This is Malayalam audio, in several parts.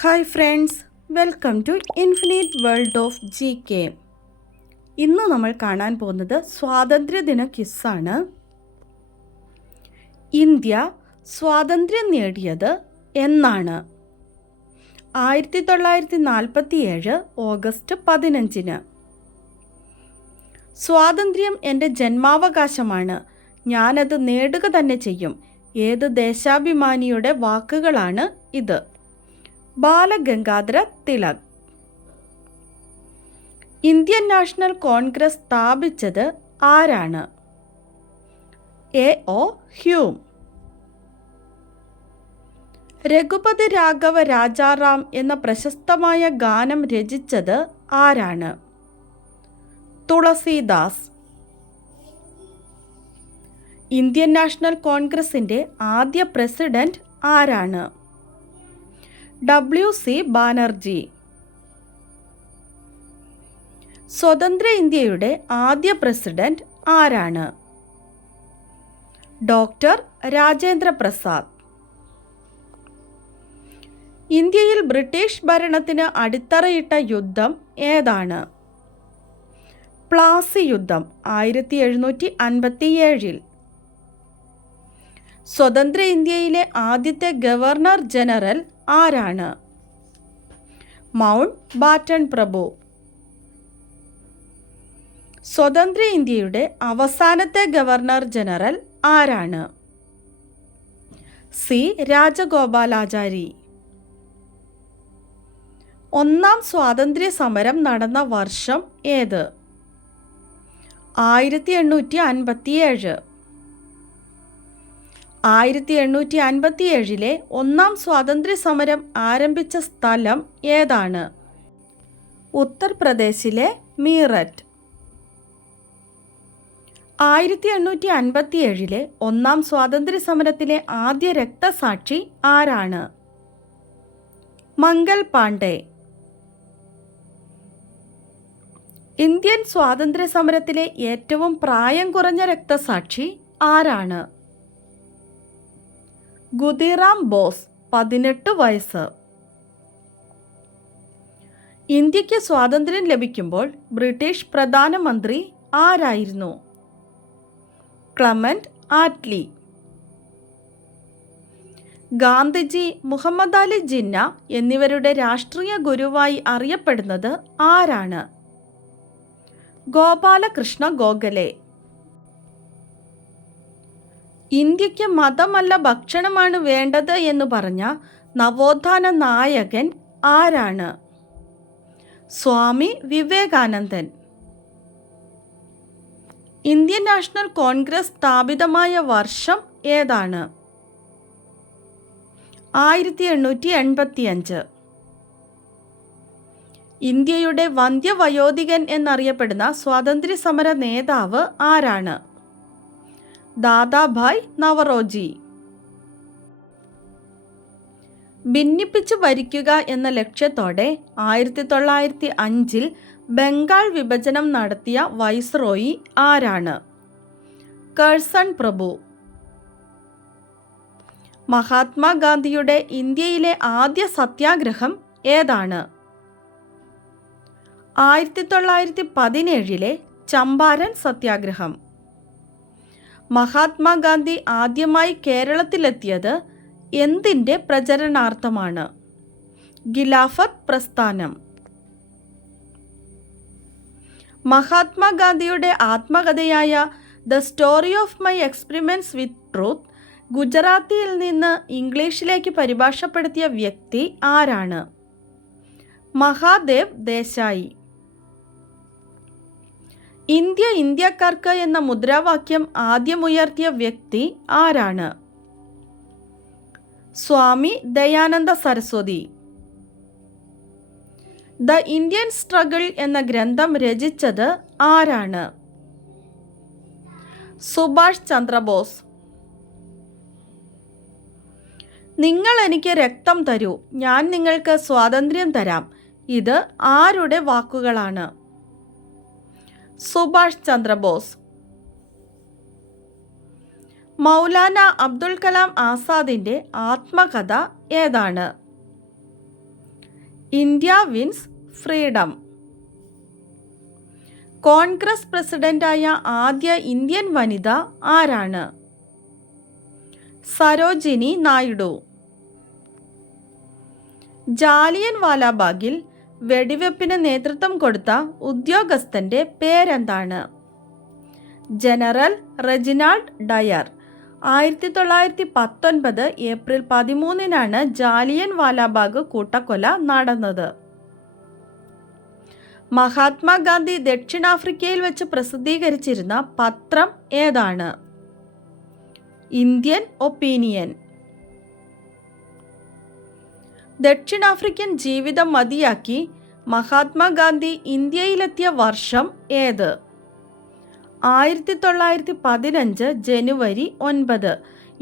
Hi friends, welcome to infinite world of G K. ഇന്ന് നമ്മൾ കാണാൻ പോകുന്നത് സ്വാതന്ത്ര്യദിന ക്വിസാണ്. ഇന്ത്യ സ്വാതന്ത്ര്യം നേടിയത് എന്നാണ്? 1947 ഓഗസ്റ്റ് 15. സ്വാതന്ത്ര്യം എൻ്റെ ജന്മാവകാശമാണ്, ഞാനത് നേടുക തന്നെ ചെയ്യും. ഏത് ദേശാഭിമാനിയുടെ വാക്കുകളാണ് ഇത്? ബാലഗംഗാധര തിലക്. ഇന്ത്യൻ നാഷണൽ കോൺഗ്രസ് സ്ഥാപിച്ചത് ആരാണ്? A.O. ഹ്യൂം. രഘുപതി രാഘവ രാജാറാം എന്ന പ്രശസ്തമായ ഗാനം രചിച്ചത് ആരാണ്? തുളസീദാസ്. ഇന്ത്യൻ നാഷണൽ കോൺഗ്രസിൻ്റെ ആദ്യ പ്രസിഡന്റ് ആരാണ്? W.C. ബാനർജി. സ്വതന്ത്ര ഇന്ത്യയുടെ ആദ്യ പ്രസിഡന്റ് ആരാണ്? ഡോക്ടർ രാജേന്ദ്ര പ്രസാദ്. ഇന്ത്യയിൽ ബ്രിട്ടീഷ് ഭരണത്തിന് അടിത്തറയിട്ട യുദ്ധം ഏതാണ്? പ്ലാസി യുദ്ധം 1757. സ്വതന്ത്ര ഇന്ത്യയിലെ ആദ്യത്തെ ഗവർണർ ജനറൽ ആരാണ്? മൗണ്ട് ബാറ്റൺ പ്രഭു. സ്വതന്ത്ര ഇന്ത്യയുടെ അവസാനത്തെ ഗവർണർ ജനറൽ ആരാണ്? സി രാജഗോപാലാചാരി. ഒന്നാം സ്വാതന്ത്ര്യ സമരം നടന്ന വർഷം ഏത്? 1857. 1857 ഒന്നാം സ്വാതന്ത്ര്യ സമരം ആരംഭിച്ച സ്ഥലം ഏതാണ്? ഉത്തർപ്രദേശിലെ മീററ്റ്. 1857 ഒന്നാം സ്വാതന്ത്ര്യ സമരത്തിലെ ആദ്യ രക്തസാക്ഷി ആരാണ്? മംഗൽ പാണ്ഡെ. ഇന്ത്യൻ സ്വാതന്ത്ര്യ സമരത്തിലെ ഏറ്റവും പ്രായം കുറഞ്ഞ രക്തസാക്ഷി ആരാണ്? ഖുദീറാം ബോസ്, 18 വയസ്സ്. ഇന്ത്യക്ക് സ്വാതന്ത്ര്യം ലഭിക്കുമ്പോൾ ബ്രിട്ടീഷ് പ്രധാനമന്ത്രി ആരായിരുന്നു? Clement Attlee. ഗാന്ധിജി, മുഹമ്മദ് അലി ജിന്ന എന്നിവരുടെ രാഷ്ട്രീയ ഗുരുവായി അറിയപ്പെടുന്നത് ആരാണ്? ഗോപാലകൃഷ്ണ ഗോഖലെ. ഇന്ത്യക്ക് മതമല്ല ഭക്ഷണമാണ് വേണ്ടത് എന്ന് പറഞ്ഞ നവോത്ഥാന നായകൻ ആരാണ്? സ്വാമി വിവേകാനന്ദൻ. ഇന്ത്യൻ നാഷണൽ കോൺഗ്രസ് സ്ഥാപിതമായ വർഷം ഏതാണ്? 1885. ഇന്ത്യയുടെ വന്ധ്യവയോധികൻ എന്നറിയപ്പെടുന്ന സ്വാതന്ത്ര്യ സമര നേതാവ് ആരാണ്? ദാദാഭായ് നവറോജി. ഭിന്നിപ്പിച്ചു ഭരിക്കുക എന്ന ലക്ഷ്യത്തോടെ 1905 ബംഗാൾ വിഭജനം നടത്തിയ വൈസ്രോയി ആരാണ്? കഴ്സൺ പ്രഭു. മഹാത്മാഗാന്ധിയുടെ ഇന്ത്യയിലെ ആദ്യ സത്യാഗ്രഹം ഏതാണ്? 1917 ചമ്പാരൻ സത്യാഗ്രഹം. മഹാത്മാഗാന്ധി ആദ്യമായി കേരളത്തിലെത്തിയത് എന്തിൻ്റെ പ്രചരണാർത്ഥമാണ്? ഖിലാഫത്ത് പ്രസ്ഥാനം. മഹാത്മാഗാന്ധിയുടെ ആത്മകഥയായ the story of my experiments with truth ഗുജറാത്തിയിൽ നിന്ന് ഇംഗ്ലീഷിലേക്ക് പരിഭാഷപ്പെടുത്തിയ വ്യക്തി ആരാണ്? മഹാദേവ് ദേശായി. ഇന്ത്യ ഇന്ത്യക്കാർക്ക് എന്ന മുദ്രാവാക്യം ആദ്യമുയർത്തിയ വ്യക്തി ആരാണ്? Swami Dayananda Saraswati. The Indian struggle എന്ന ഗ്രന്ഥം രചിച്ചത് ആരാണ്? സുഭാഷ് ചന്ദ്രബോസ്. നിങ്ങൾ എനിക്ക് രക്തം തരൂ, ഞാൻ നിങ്ങൾക്ക് സ്വാതന്ത്ര്യം തരാം. ഇത് ആരുടെ വാക്കുകളാണ്? സുഭാഷ് ചന്ദ്രബോസ്. മൗലാന അബ്ദുൽ കലാം ആസാദിൻ്റെ ആത്മകഥ ഏതാണ്? India wins freedom. കോൺഗ്രസ് പ്രസിഡന്റായ ആദ്യ ഇന്ത്യൻ വനിത ആരാണ്? സരോജിനി നായിഡു. ജാലിയൻ വാലാബാഗിൽ വെടിവെപ്പിന് നേതൃത്വം കൊടുത്ത ഉദ്യോഗസ്ഥന്റെ പേരെന്താണ്? General Reginald Dyer. 1919 April 13 Jallian Walabagh കൂട്ടക്കൊല നടന്നത്. മഹാത്മാഗാന്ധി ദക്ഷിണാഫ്രിക്കയിൽ വെച്ച് പ്രസിദ്ധീകരിച്ചിരുന്ന പത്രം ഏതാണ്? Indian Opinion. ദക്ഷിണാഫ്രിക്കൻ ജീവിതം മതിയാക്കി മഹാത്മാഗാന്ധി ഇന്ത്യയിലെത്തിയ വർഷം ഏത്? 1915 ജനുവരി 9.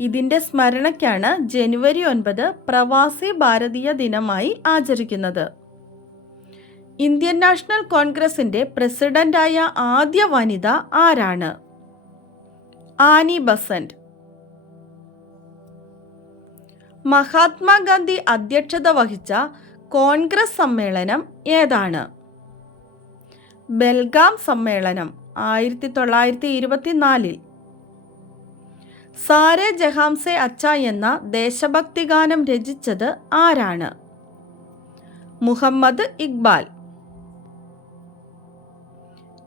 ഇതിൻ്റെ സ്മരണയ്ക്കാണ് ജനുവരി 9 പ്രവാസി ഭാരതീയ ദിനമായി ആചരിക്കുന്നത്. ഇന്ത്യൻ നാഷണൽ കോൺഗ്രസിൻ്റെ പ്രസിഡന്റായ ആദ്യ വനിത ആരാണ്? Annie Besant. മഹാത്മാഗാന്ധി അധ്യക്ഷത വഹിച്ച കോൺഗ്രസ് സമ്മേളനം ഏതാണ്? ബെൽഗാം സമ്മേളനം 1924. സാരേ ജഹാംസെ അച്ച എന്ന ദേശഭക്തി ഗാനം രചിച്ചത് ആരാണ്? മുഹമ്മദ് ഇക്ബാൽ.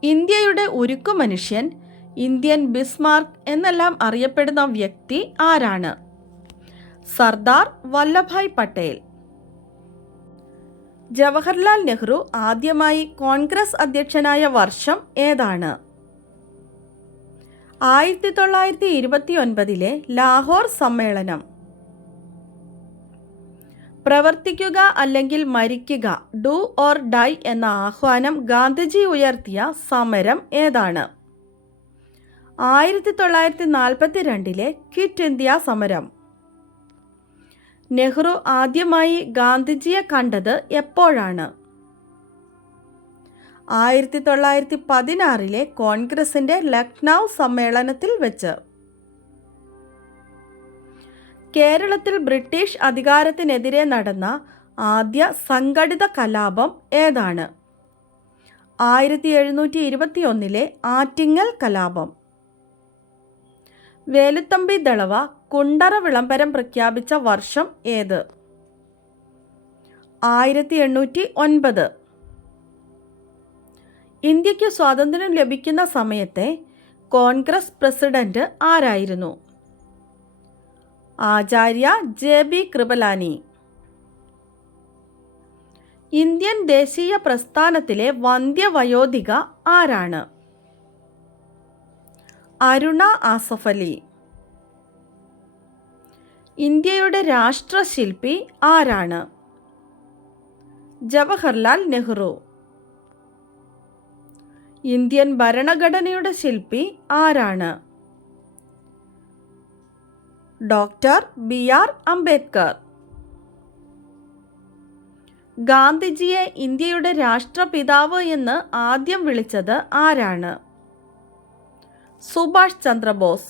ഇന്ത്യയുടെ ഉരുക്കു മനുഷ്യൻ, ഇന്ത്യൻ ബിസ്മാർക്ക് എന്നെല്ലാം അറിയപ്പെടുന്ന വ്യക്തി ആരാണ്? സർദാർ വല്ലഭായ് പട്ടേൽ. ജവഹർലാൽ നെഹ്റു ആദ്യമായി കോൺഗ്രസ് അധ്യക്ഷനായ വർഷം ഏതാണ്? 1929 ലാഹോർ സമ്മേളനം. പ്രവർത്തിക്കുക അല്ലെങ്കിൽ മരിക്കുക, ഡു ഓർ ഡൈ എന്ന ആഹ്വാനം ഗാന്ധിജി ഉയർത്തിയ സമരം ഏതാണ്? 1942 ക്വിറ്റ് ഇന്ത്യ സമരം. നെഹ്റു ആദ്യമായി ഗാന്ധിജിയെ കണ്ടത് എപ്പോഴാണ്? 1916 കോൺഗ്രസിൻ്റെ ലക്നൗ സമ്മേളനത്തിൽ വെച്ച്. കേരളത്തിൽ ബ്രിട്ടീഷ് അധികാരത്തിനെതിരെ നടന്ന ആദ്യ സംഘടിത കലാപം ഏതാണ്? 1721 ആറ്റിങ്ങൽ കലാപം. വേലുത്തമ്പി ദളവ കുണ്ടറ വിളംബരം പ്രഖ്യാപിച്ച വർഷം ഏത്? 1809. ഇന്ത്യക്ക് സ്വാതന്ത്ര്യം ലഭിക്കുന്ന സമയത്തെ കോൺഗ്രസ് പ്രസിഡന്റ് ആരായിരുന്നു? ആചാര്യ JB കൃപലാനി. ഇന്ത്യൻ ദേശീയ പ്രസ്ഥാനത്തിലെ വന്ധ്യവയോധിക ആരാണ്? അരുണ ആസഫ് അലി. ഇന്ത്യയുടെ രാഷ്ട്രശില്പി ആരാണ്? ജവഹർലാൽ നെഹ്റു. ഇന്ത്യൻ ഭരണഘടനയുടെ ശില്പി ആരാണ്? Doctor BR Ambedkar. ഗാന്ധിജിയെ ഇന്ത്യയുടെ രാഷ്ട്രപിതാവ് എന്ന് ആദ്യം വിളിച്ചത് ആരാണ്? സുഭാഷ് ചന്ദ്രബോസ്.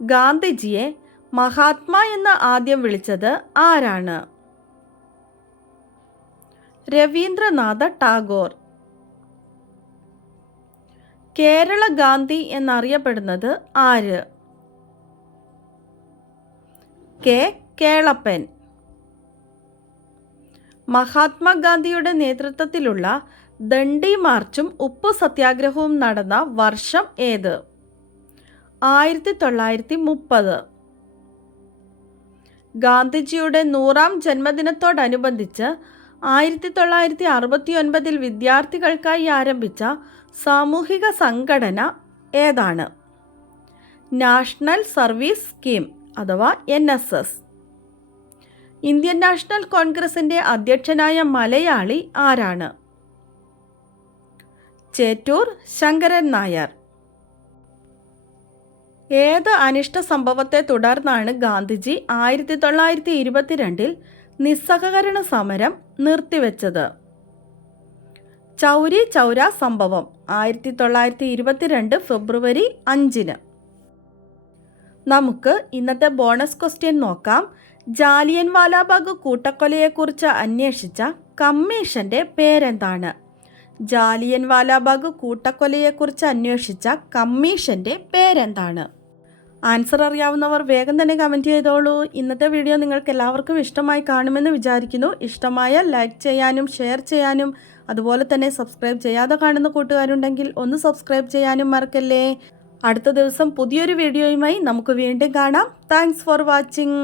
ഗാന്ധിജിയെ മഹാത്മാ എന്ന് ആദ്യം വിളിച്ചത് ആരാണ്? രവീന്ദ്രനാഥ ടാഗോർ. കേരള ഗാന്ധി എന്നറിയപ്പെടുന്നത് ആര്? കേളപ്പൻ. മഹാത്മാഗാന്ധിയുടെ നേതൃത്വത്തിലുള്ള ദണ്ഡി മാർച്ചും ഉപ്പു സത്യാഗ്രഹവും നടന്ന വർഷം ഏത്? 1930. ഗാന്ധിജിയുടെ 100ാം ജന്മദിനത്തോടനുബന്ധിച്ച് 1969 വിദ്യാർത്ഥികൾക്കായി ആരംഭിച്ച സാമൂഹിക സംഘടന ഏതാണ്? നാഷണൽ സർവീസ് സ്കീം അഥവാ NSS. ഇന്ത്യൻ നാഷണൽ കോൺഗ്രസിൻ്റെ അധ്യക്ഷനായ മലയാളി ആരാണ്? ചേറ്റൂർ ശങ്കരൻ നായർ. ഏത് അനിഷ്ട സംഭവത്തെ തുടർന്നാണ് ഗാന്ധിജി 1922 നിസ്സഹകരണ സമരം നിർത്തിവെച്ചത്? ചൗരി ചൗര സംഭവം 1922 ഫെബ്രുവരി 5. നമുക്ക് ഇന്നത്തെ ബോണസ് ക്വസ്റ്റ്യൻ നോക്കാം. ജാലിയൻ വാലാബാഗ് കൂട്ടക്കൊലയെക്കുറിച്ച് അന്വേഷിച്ച കമ്മീഷൻ്റെ പേരെന്താണ്? ജാലിയൻ വാലാബാഗ് കൂട്ടക്കൊലയെക്കുറിച്ച് അന്വേഷിച്ച കമ്മീഷൻ്റെ പേരെന്താണ്? ആൻസർ അറിയാവുന്നവർ വേഗം തന്നെ കമൻറ്റ് ചെയ്തോളൂ. ഇന്നത്തെ വീഡിയോ നിങ്ങൾക്ക് എല്ലാവർക്കും ഇഷ്ടമായി കാണുമെന്ന് വിചാരിക്കുന്നു. ഇഷ്ടമായാൽ ലൈക്ക് ചെയ്യാനും ഷെയർ ചെയ്യാനും അതുപോലെ തന്നെ സബ്സ്ക്രൈബ് ചെയ്യാതെ കാണുന്ന കൂട്ടുകാരുണ്ടെങ്കിൽ ഒന്ന് സബ്സ്ക്രൈബ് ചെയ്യാനും മറക്കല്ലേ. അടുത്ത ദിവസം പുതിയൊരു വീഡിയോയുമായി നമുക്ക് വീണ്ടും കാണാം. Thanks for watching.